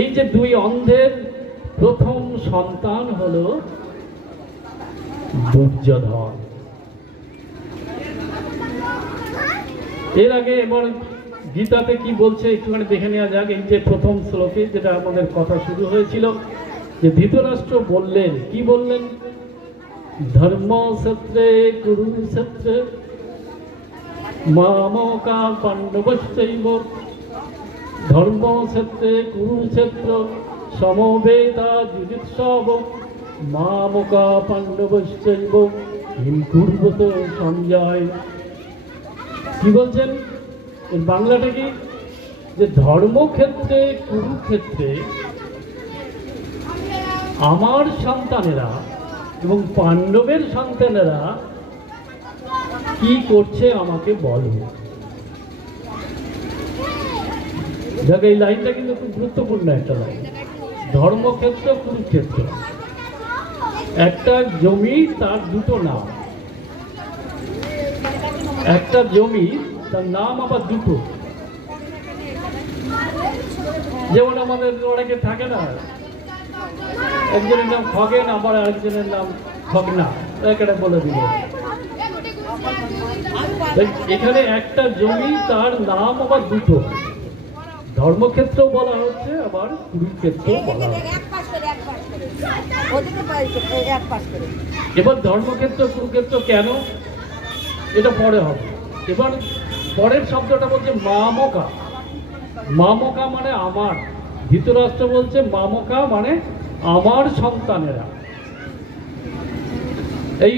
এই যে দুই অন্ধের প্রথম সন্তান হলো দুর্যোধন। এর আগে এবার গীতাতে কি বলছে একটুখানি দেখে নেওয়া যাক। এই যে প্রথম শ্লোকে যেটা আমাদের কথা শুরু হয়েছিল, যে ধৃতরাষ্ট্র বললেন, কি বললেন? ধর্ম ধর্মক্ষেত্রে কুরুক্ষেত্রে মামকা পাণ্ডবশ্চৈব ধর্মক্ষেত্রে কুরুক্ষেত্র সমবেতা যুজুৎসব মামকা, পাণ্ডবশ্চৈব হিম কুর্বত সঞ্জয়। কি বলছেন? এর বাংলাটা কি? যে ধর্মক্ষেত্রে, কুরুক্ষেত্রে আমার সন্তানেরা এবং পাণ্ডবের সন্তানেরা কি করছে আমাকে বলো। দেখ এই লাইনটা কিন্তু খুব গুরুত্বপূর্ণ একটা লাইন। ধর্মক্ষেত্র কুরুক্ষেত্র। একটা জমি তার দুটো নাম। একটা জমি তার নাম আবার দুটো। যেমন আমাদের অনেকে থাকে না একজনের নাম খগেন আবার আরেকজনের নাম খগনা। একটা বলে দিল। এখানে একটা জমি তার নাম আবার দুটো। ধর্মক্ষেত্র বলা হচ্ছে আবার কুরুক্ষেত্র এবার ধর্মক্ষেত্র কুরুক্ষেত্র কেন? এটা পরে হবে। এবার পরের শব্দটা বলছে মামকা। মামকা মানে আমার। ধৃতরাষ্ট্র বলছে মামকা মানে আমার সন্তানেরা। এই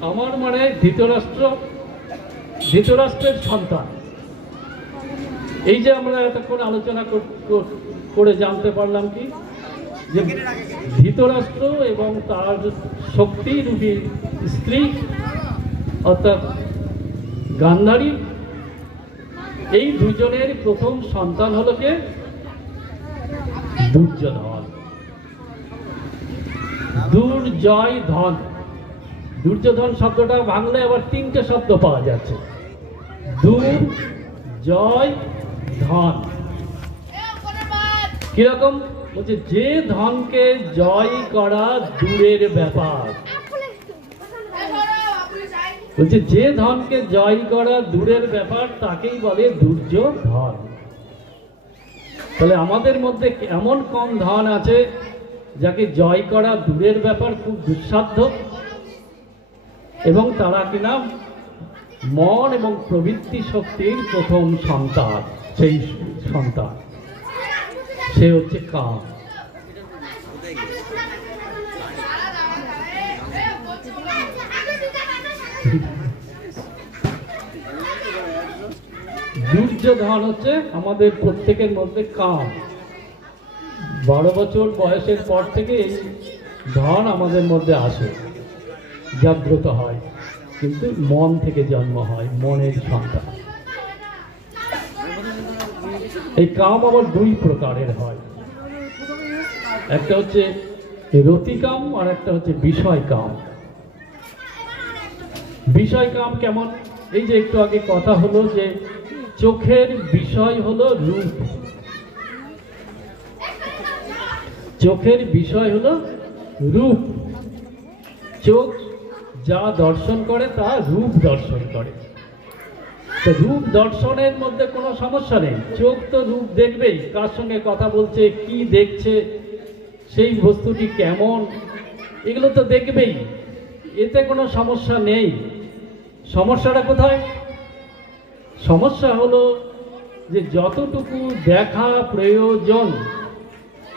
আমার মানে ধৃতরাষ্ট্র ধৃতরাষ্ট্রের সন্তান। এই যে আমরা এতক্ষণ আলোচনা কর- জানতে পারলাম কি? যে ধৃতরাষ্ট্র এবং তার শক্তি রূপী স্ত্রী, অর্থাৎ গান্ধারী, এই দুজনের প্রথম সন্তান হলো কে? দুর্যোধন। দুর্জয় ধন। দুর্যোধন শব্দটা বাংলায় আবার তিনটে শব্দ পাওয়া যাচ্ছে। দূর জয় ধন। কীরকম? বলছে, যে ধনকে জয় করা দূরের ব্যাপার। বলছে, যে ধনকে জয় করা দূরের ব্যাপার, তাকেই বলে দুর্যোধন তাহলে আমাদের মধ্যে এমন কম ধন আছে, যাকে জয় করা দূরের ব্যাপার খুব দুঃসাধ্য। এবং তারা কিনা মন এবং প্রবৃত্তি শক্তির প্রথম সন্তান। সেই সন্তান। সে হচ্ছে কাম। দুর্যোধন হচ্ছে আমাদের প্রত্যেকের মধ্যে কাম। বারো বছর বয়সের পর থেকে এই ধন আমাদের মধ্যে আসে। জাগ্রত হয়। কিন্তু মন থেকে জন্ম হয়, মনের সন্তান। এই কাম আবার দুই প্রকারের হয়। একটা হচ্ছে রতিকাম আর একটা হচ্ছে বিষয় কাম। বিষয় কাম কেমন? এই যে একটু আগে কথা হলো যে চোখের বিষয় হলো রূপ। চোখের বিষয় হলো রূপ। চোখ যা দর্শন করে তা রূপ দর্শন করে। তো রূপ দর্শনের মধ্যে কোনো সমস্যা নেই। চোখ তো রূপ দেখবেই। কার সঙ্গে কথা বলছে, কি দেখছে, সেই বস্তুটি কেমন, এগুলো তো দেখবেই। এতে কোনো সমস্যা নেই। সমস্যাটা কোথায়? সমস্যা হলো যে যতটুকু দেখা প্রয়োজন,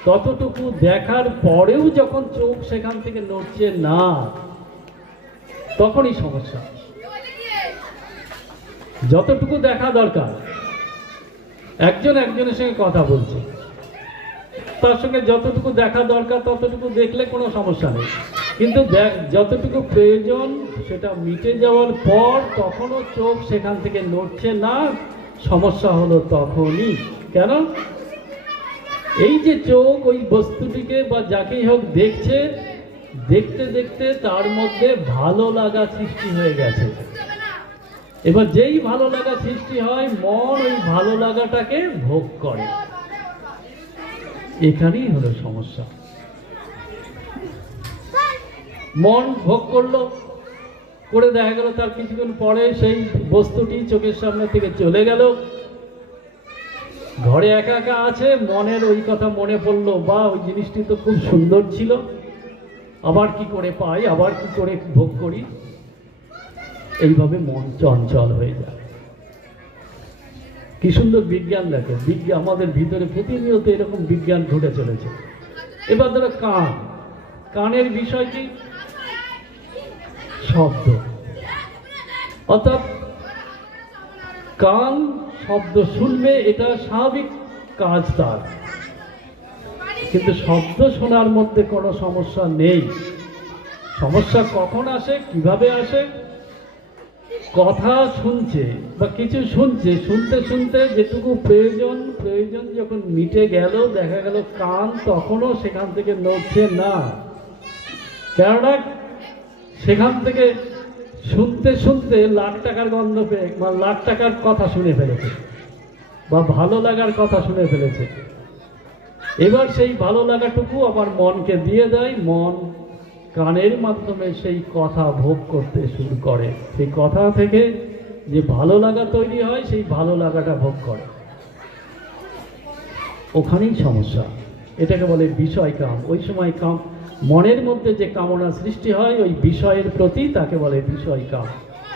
ততটুকু দেখার পরেও যখন চোখ সেখান থেকে নড়ছে না, তখনই সমস্যা। যতটুকু দেখা দরকার, একজন একজনের সঙ্গে কথা বলছে। তার সঙ্গে যতটুকু দেখা দরকার, ততটুকু দেখলে কোনো সমস্যা নেই। কিন্তু যতটুকু প্রয়োজন, সেটা মিটে যাওয়ার পর তখনও চোখ সেখান থেকে নড়ছে না, সমস্যা হলো তখনই। কেন? এই যে চোখ, ওই বস্তুটিকে বা যাকেই হোক দেখছে, দেখতে দেখতে তার মধ্যে ভালো লাগা সৃষ্টি হয়ে গেছে। এবার যেই ভালো লাগা সৃষ্টি হয়, মন ওই ভালো লাগাটাকে ভোগ করে। এখানেই হলো সমস্যা। মন ভোগ করল, করে দেখা গেল তার কিছুক্ষণ পরে সেই বস্তুটি চোখের সামনে থেকে চলে গেল। ঘরে একা একা আছে, মনের ওই কথা মনে পড়ল, বা, ওই জিনিসটি তো খুব সুন্দর ছিল, আবার কি করে পাই, আবার কি করে ভোগ করি? এইভাবে মন চঞ্চল হয়ে যায়। কি সুন্দর বিজ্ঞান দেখো বিজ্ঞান আমাদের ভিতরে প্রতিনিয়ত এরকম বিজ্ঞান ঘটে চলেছে। এবার ধরো কান। কানের বিষয় কি? শব্দ। অর্থাৎ কান, শব্দ শুনবে, এটা স্বাভাবিক কাজ তার। কিন্তু শব্দ শোনার মধ্যে কোনো সমস্যা নেই। সমস্যা কখন আসে? কীভাবে আসে? কথা শুনছে বা কিছু শুনছে, শুনতে শুনতে যেটুকু প্রয়োজন প্রয়োজন যখন মিটে গেল, দেখা গেল কান তখনও সেখান থেকে নড়ছে না। কেননা সেখান থেকে শুনতে শুনতে লাখ টাকার গন্ধ পেয়ে, বা লাখ টাকার কথা শুনে ফেলেছে, বা ভালো লাগার কথা শুনে ফেলেছে। এবার সেই ভালো লাগাটুকু আবার মনকে দিয়ে দেয়, মন কানের মাধ্যমে সেই কথা ভোগ করতে শুরু করে। সেই কথা থেকে যে ভালো লাগা তৈরি হয়, সেই ভালো লাগাটা ভোগ করে। ওখানেই সমস্যা। এটাকে বলে বিষয় কাম। ওই সময় কাম, মনের মধ্যে যে কামনা সৃষ্টি হয়, ওই বিষয়ের প্রতি তাকে বলে বিষয় কাম।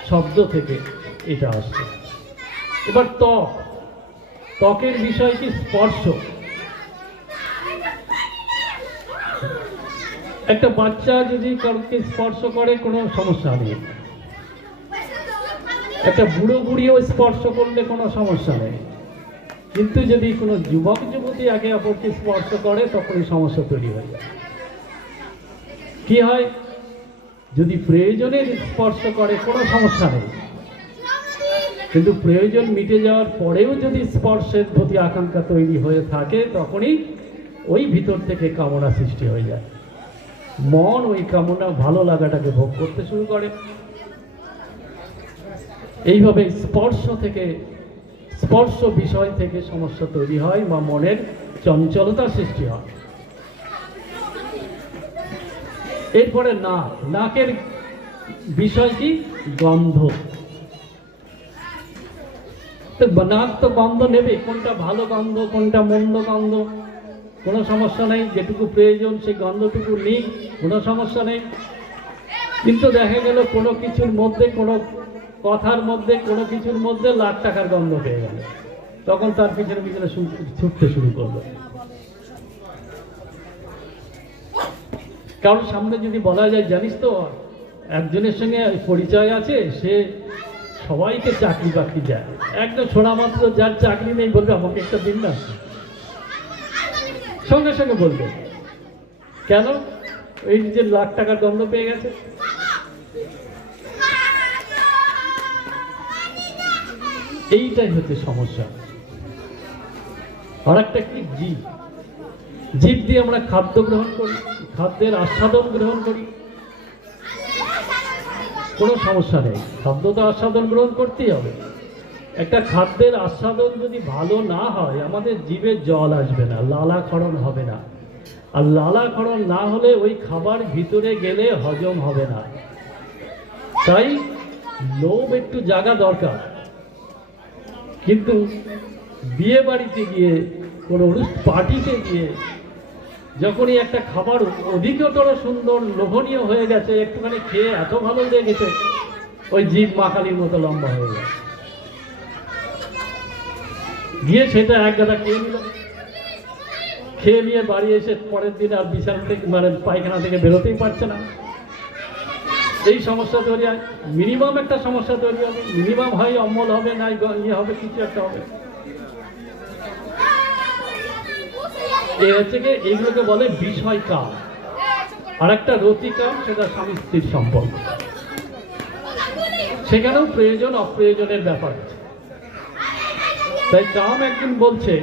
শব্দ থেকে এটা আসছে। এবার ত্বক। ত্বকের বিষয় কি? স্পর্শ। একটা বাচ্চা যদি কাউকে স্পর্শ করে, কোনো সমস্যা নেই। একটা বুড়ো বুড়িও স্পর্শ করলে কোনো সমস্যা নেই। কিন্তু যদি কোনো যুবক, যুবতী একে অপরকে স্পর্শ করে, তখনই সমস্যা তৈরি হয়ে। যায় কি হয়? যদি প্রয়োজনে স্পর্শ করে, কোনো সমস্যা নেই। কিন্তু প্রয়োজন মিটে যাওয়ার পরেও যদি স্পর্শের প্রতি আকাঙ্ক্ষা তৈরি হয়ে থাকে, তখনই ওই ভিতর থেকে কামনা সৃষ্টি হয়ে যায়। মন ওই কামনা ভালো লাগাটাকে ভোগ করতে শুরু করে। এইভাবে স্পর্শ থেকে, স্পর্শ বিষয় থেকে সমস্যা তৈরি হয় বা মনের চঞ্চলতা সৃষ্টি হয়। এরপরে নাক নাকের বিষয় কি? গন্ধ। নাক তো গন্ধ নেবে, কোনটা ভালো গন্ধ, কোনটা মন্দ গন্ধ? কোনো সমস্যা নেই, যেটুকু প্রয়োজন সেই গন্ধটুকু নিই কোনো সমস্যা নেই। কিন্তু দেখা গেল কোনো কিছুর মধ্যে, কোনো কথার মধ্যে, কোনো কিছুর মধ্যে লাখ টাকার গন্ধ পেয়ে গেল। তখন তার পিছনে পিছনে ছুটতে শুরু করল। কারোর সামনে যদি বলা যায়, জানিস তো, একজনের সঙ্গে পরিচয় আছে, সে সবাইকে চাকরি বাকরি দেয়। একদম শোনা মাত্র, যার চাকরি নেই বলবে, আমাকে একটা দিন না। সঙ্গে সঙ্গে বলবে। কেন? এই যে লাখ টাকার দণ্ড পেয়ে গেছে। এইটাই হচ্ছে সমস্যা। আর একটা কি জীব? জীব দিয়ে আমরা খাদ্য গ্রহণ করি, খাদ্যের আস্বাদন গ্রহণ করি। কোনো সমস্যা নেই। খাদ্য তো আস্বাদন গ্রহণ করতেই হবে। একটা খাদ্যের আস্বাদন যদি ভালো না হয়, আমাদের জীবে জল আসবে না লালাক্ষরণ হবে না। আর লালাক্ষরণ না হলে ওই খাবার ভিতরে গেলে হজম হবে না। তাই লোভ একটু জাগা দরকার। কিন্তু বিয়ে বাড়িতে গিয়ে, কোনো পার্টিতে গিয়ে, যখনই একটা খাবার অধিকতর সুন্দর, লোভনীয় হয়ে গেছে, একটুখানি খেয়ে এত ভালো লেগেছে ওই জীব মাখালির মতো লম্বা হয়ে গেছে গিয়ে সেটা এক গাদা খেয়ে নিল। খেয়ে নিয়ে বাড়ি এসে পরের দিন আর বিছানা থেকে মানে পায়খানা থেকে বেরোতেই পারছে না। এই সমস্যা তৈরি হয়। মিনিমাম একটা সমস্যা তৈরি হবে। মিনিমাম হয় অম্বল হবে, নাই ইয়ে হবে, কিছু একটা হবে। এ হচ্ছে কি, এইগুলোকে বলে বিষয় কাম আর একটা রতি কাম সেটা স্বামী স্ত্রীর সম্পর্ক। সেখানেও প্রয়োজন, অপ্রয়োজনের ব্যাপার তাই কাম একদিন বলছে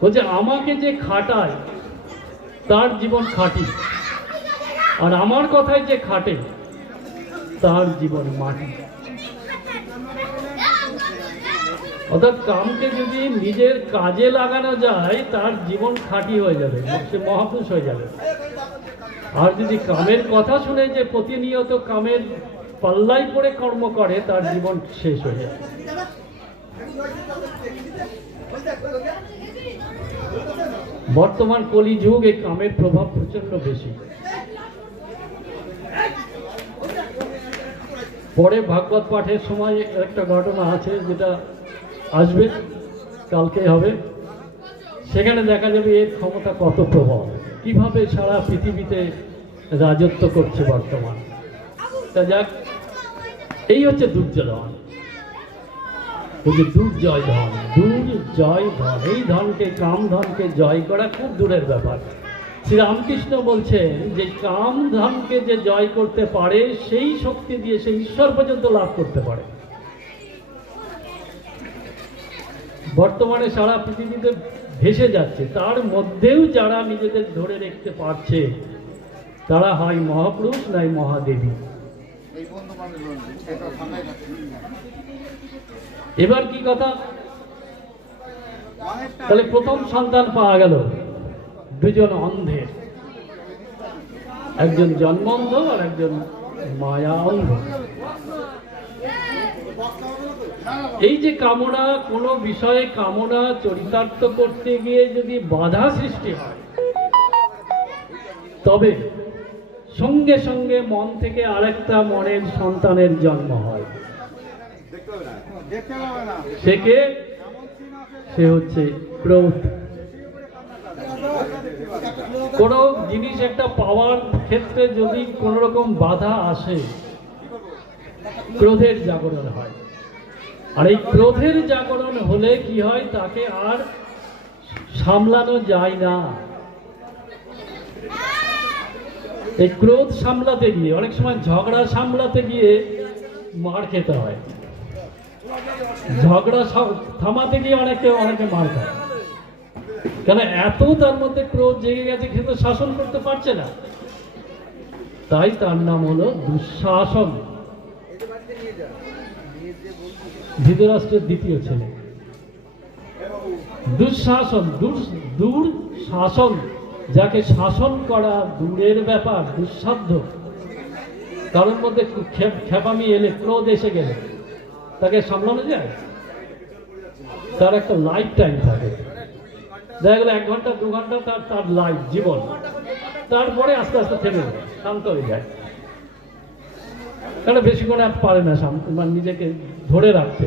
বলছে, আমাকে যে খাটায়, তার জীবন খাটি। আর আমার কথায় যে খাটে, তার জীবন মাটি। অর্থাৎ কামকে যদি নিজের কাজে লাগানো যায়, তার জীবন খাঁটি হয়ে যাবে, সে মহাপুরুষ হয়ে যাবে। আর যদি কামের কথা শুনে যে প্রতিনিয়ত কামের পাল্লাই পড়ে কর্ম করে, তার জীবন শেষ হয়ে যাবে। বর্তমান কলিযুগ এই কামের প্রভাব প্রচণ্ড বেশি। পরে ভাগবত পাঠের সময় একটা ঘটনা আছে যেটা আসবে কালকে হবে। সেখানে দেখা যাবে এর ক্ষমতা কত প্রভাব কীভাবে সারা পৃথিবীতে রাজত্ব করছে বর্তমান। তা যাক, এই হচ্ছে দুর্যোধন। যে দুর্জয় ধন দুর্জয় ধন। এই ধনকে, কাম ধনকে জয় করা খুব দূরের ব্যাপার। শ্রীরামকৃষ্ণ বলছেন যে, কাম ধনকে যে জয় করতে পারে, সেই শক্তি দিয়ে সে ঈশ্বর পর্যন্ত লাভ করতে পারে। বর্তমানে সারা পৃথিবীতে ভেসে যাচ্ছে। তার মধ্যেও যারা নিজেদের ধরে রাখতে পারছে, তারা হয় মহাপুরুষ নাই মহাদেবী। এবার কি কথা? তাহলে প্রথম সন্তান পাওয়া গেল দুজন অন্ধের। একজন জন্মন্ধ আর একজন মায়া অন্ধ এই যে কামনা, কোনো বিষয়ে কামনা চরিতার্থ করতে গিয়ে যদি বাধা সৃষ্টি হয়, তবে সঙ্গে সঙ্গে মন থেকে আরেকটা মনের সন্তানের জন্ম হয়। সে কে? সে হচ্ছে ক্রোধ। কোনো জিনিস, একটা পাওয়ার ক্ষেত্রে যদি কোনো রকম বাধা আসে, ক্রোধের জাগরণ হয়। আর এই ক্রোধের জাগরণ হলে কি হয়? তাকে আর সামলানো যায় না। এই ক্রোধ সামলাতে গিয়ে, অনেক সময় ঝগড়া সামলাতে গিয়ে মার খেতে হয়। ঝগড়া থামাতে গিয়ে অনেকে অনেকে মার খায়। কেন এত তার মধ্যে ক্রোধ জেগে গেছে কিন্তু শাসন করতে পারছে না। তাই তার নাম হলো দুঃশাসন। ধৃতরাষ্ট্রের দ্বিতীয় ছেলে। দুঃশাসন দূর শাসন যাকে শাসন করা দূরের ব্যাপার, দুঃসাধ্য। কারোর মধ্যে ক্ষেপামি এলে ক্রোধ এসে গেলে। তাকে সামলানো যায়? তার একটা লাইফ টাইম থাকে। দেখা গেলো এক ঘণ্টা, দু ঘণ্টা তার তার লাইফ জীবন। তারপরে আস্তে আস্তে থেমে যায়, শান্ত হয়ে যায়। কারণ বেশিক্ষণ আর পারে না মানে নিজেকে ধরে রাখতে।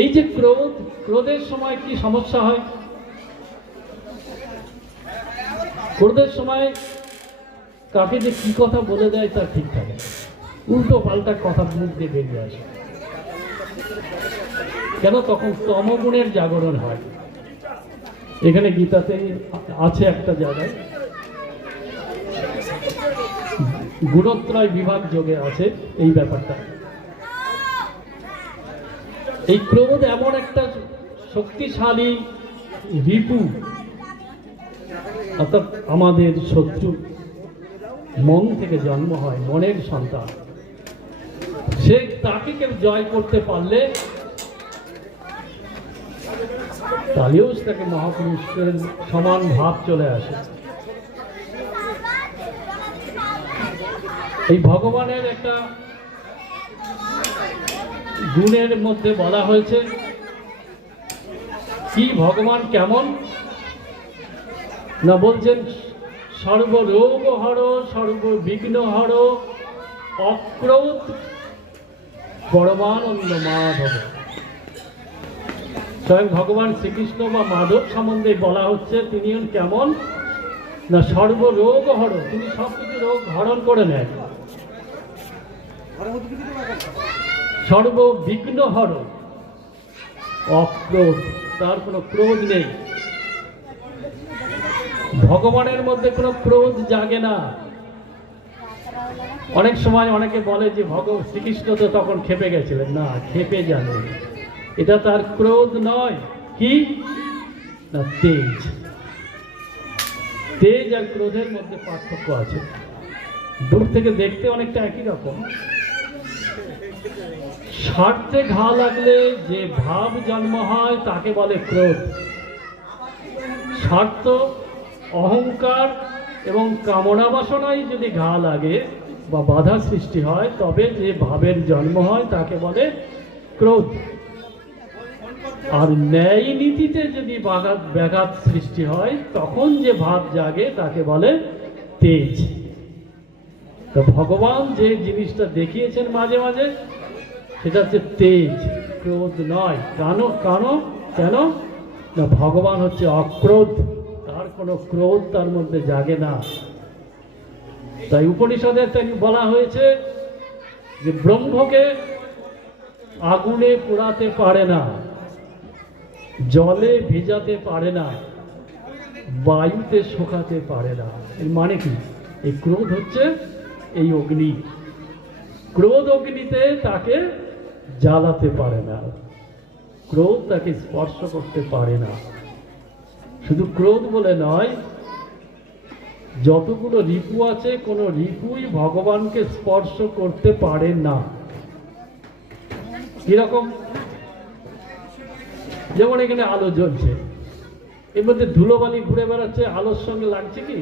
এই যে ক্রোধ, ক্রোধের সময় কি সমস্যা হয়? ক্রোধের সময় কাকে যে কি কথা বলে দেয় তার ঠিক থাকে উল্টো পাল্টা কথা মুখ দিয়ে বেরিয়ে আসে। কেন তখন তমগুণের জাগরণ হয়? এখানে গীতাতে আছে একটা জায়গায়। গুণত্রয় বিভাগ যোগে আছে এই ব্যাপারটা। এই ক্রোধ এমন একটা শক্তিশালী রিপু, অর্থাৎ আমাদের শত্রু, মন থেকে জন্ম হয়, মনের সন্তান। সে তাকে কেউ জয় করতে পারলে তাহলেও তাকে মহাপুরুষের সমান ভাব চলে আসে। এই ভগবানের একটা গুণের মধ্যে বলা হয়েছে, কি ভগবান কেমন? না বলছেন সর্বরোগ হর সর্ববিঘ্ন হর অক্রোধ পরমানন্দ মাধব স্বয়ং ভগবান শ্রীকৃষ্ণ বা মাধব সম্বন্ধে বলা হচ্ছে, তিনি কেমন? না, সর্বরোগ হর তিনি সব কিছু রোগ হরণ করে নেন। সর্ববিঘ্ন হর অক্রোধ। তার কোনো ক্রোধ নেই। ভগবানের মধ্যে কোনো ক্রোধ জাগে না। অনেক সময় অনেকে বলে যে ভগ শ্রীকৃষ্ণ তো তখন খেপে গেছিলেন। না খেপে জানেন এটা তার ক্রোধ নয়। কি? না, তেজ। তেজ আর ক্রোধের মধ্যে পার্থক্য আছে। দূর থেকে দেখতে অনেকটা একই রকম। স্বার্থে ঘা লাগলে যে ভাব জন্ম হয়, তাকে বলে ক্রোধ। স্বার্থ, অহংকার এবং কামনা বাসনায় যদি ঘা লাগে বা বাধা সৃষ্টি হয়, তবে যে ভাবের জন্ম হয় তাকে বলে ক্রোধ। আর ন্যায় নীতিতে যদি বাঘাত, ব্যাঘাত সৃষ্টি হয়, তখন যে ভাব জাগে তাকে বলে তেজ। তো ভগবান যে জিনিসটা দেখিয়েছেন মাঝে মাঝে, সেটা হচ্ছে তেজ, ক্রোধ নয়। কেন কেন কেন? না, ভগবান হচ্ছে অক্রোধ। তার কোনো ক্রোধ তার মধ্যে জাগে না। তাই উপনিষদের তাই বলা হয়েছে যে ব্রহ্মকে আগুনে পোড়াতে পারে না, জলে ভেজাতে পারে না, বায়ুতে শোকাতে পারে না। এর মানে কি? এই ক্রোধ হচ্ছে এই অগ্নি। ক্রোধ অগ্নিতে তাকে জ্বালাতে পারে না। ক্রোধ তাকে স্পর্শ করতে পারে না। শুধু ক্রোধ বলে নয় যতগুলো রিপু আছে, কোনো রিপুই ভগবানকে স্পর্শ করতে পারে না। কীরকম? যেমন এখানে আলো জ্বলছে, এর মধ্যে ধুলোবালি ঘুরে বেড়াচ্ছে, আলোর সঙ্গে লাগছে কি?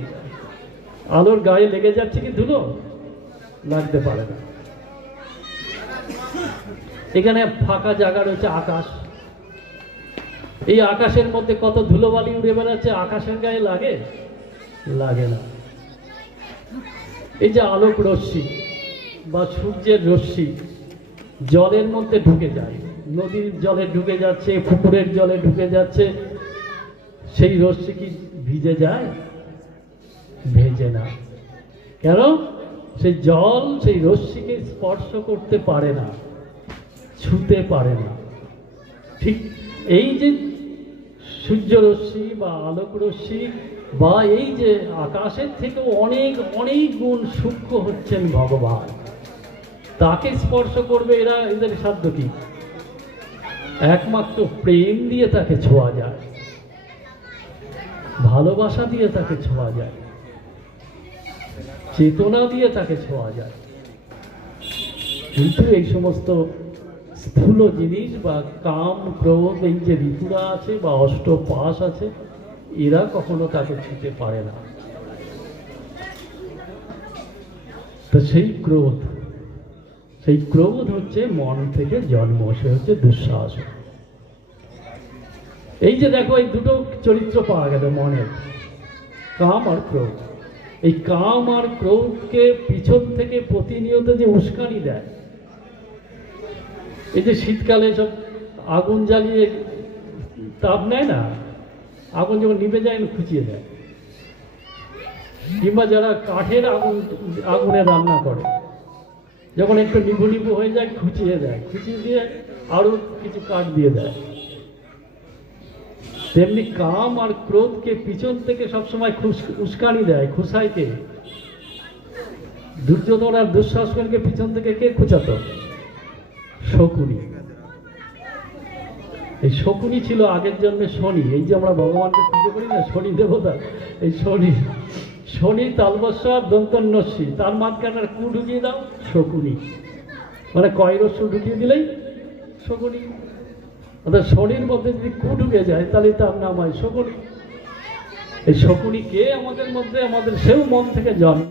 আলোর গায়ে লেগে যাচ্ছে কি ধুলো? লাগতে পারে না। এখানে ফাঁকা জায়গা রয়েছে আকাশ। এই আকাশের মধ্যে কত ধুলোবালি উড়ে বেড়াচ্ছে, আকাশের গায়ে লাগে? লাগে না। এই যে আলোক রশ্মি বা সূর্যের রশ্মি জলের মধ্যে ঢুকে যায়। নদীর জলে ঢুকে যাচ্ছে, পুকুরের জলে ঢুকে যাচ্ছে। সেই রশ্মি কি ভিজে যায়? ভেজে না। কেন? সেই জল, সেই রশ্মিকে স্পর্শ করতে পারে না, ছুতে পারে না। ঠিক এই যে সূর্য রশ্মি বা আলোক রশ্মি বা এই যে আকাশের থেকেও অনেক অনেক গুণ সূক্ষ্ম হচ্ছেন ভগবান। তাকে স্পর্শ করবে এরা, এদের সাধ্য কি? একমাত্র প্রেম দিয়ে তাকে ছোঁয়া যায়। ভালোবাসা দিয়ে তাকে ছোঁয়া যায়। চেতনা দিয়ে তাকে ছোঁয়া যায়। কিন্তু এই সমস্ত স্থূল জিনিস বা কাম, ক্রোধ, এই যে ঋতুরা আছে বা অষ্টপাশ আছে এরা কখনো তাকে ছুতে পারে না। তো সেই ক্রোধ সেই ক্রোধ হচ্ছে মন থেকে জন্ম, সে হচ্ছে দুঃসাহস। এই যে দেখো, এই দুটো চরিত্র পাওয়া গেল মনের, কাম আর ক্রোধ। এই কাম আর ক্রোধকে পিছন থেকে প্রতিনিয়ত যে উস্কানি দেয়, এই যে শীতকালে সব আগুন জ্বালিয়ে তাপ নেয় না আগুন যখন নিভে যায় খুঁচিয়ে দেয়। কিংবা যারা কাঠের আগুন, আগুনে রান্না করে, যখন একটু নিভু নিভু হয়ে যায়, খুঁচিয়ে দেয়। খুঁচিয়ে দিয়ে আরও কিছু কাঠ দিয়ে দেয়। তেমনি কাম আর ক্রোধকে পিছন থেকে সবসময় উস্কানি দেয় খুসায় কে? দুর্যোধন আর দুঃশাসনকে পিছন থেকে কে খুঁচাতো? শকুনি। এই শকুনি ছিল আগের জন্মে শনি। এই যে আমরা ভগবানকে পুজো করি না, শনি দেবতা, এই শনি শনি তালবস্যা দন্তন্যসী তার মাঝখানে কু ঢুকিয়ে দাও, শকুনি। মানে কয় রস্য ঢুকিয়ে দিলেই শকুনি। অর্থাৎ শনির মধ্যে যদি কু ঢুকে যায়, তাহলে তার নাম হয় শকুনি। এই শকুনি কে আমাদের মধ্যে? আমাদের সেও মন থেকে জন্ম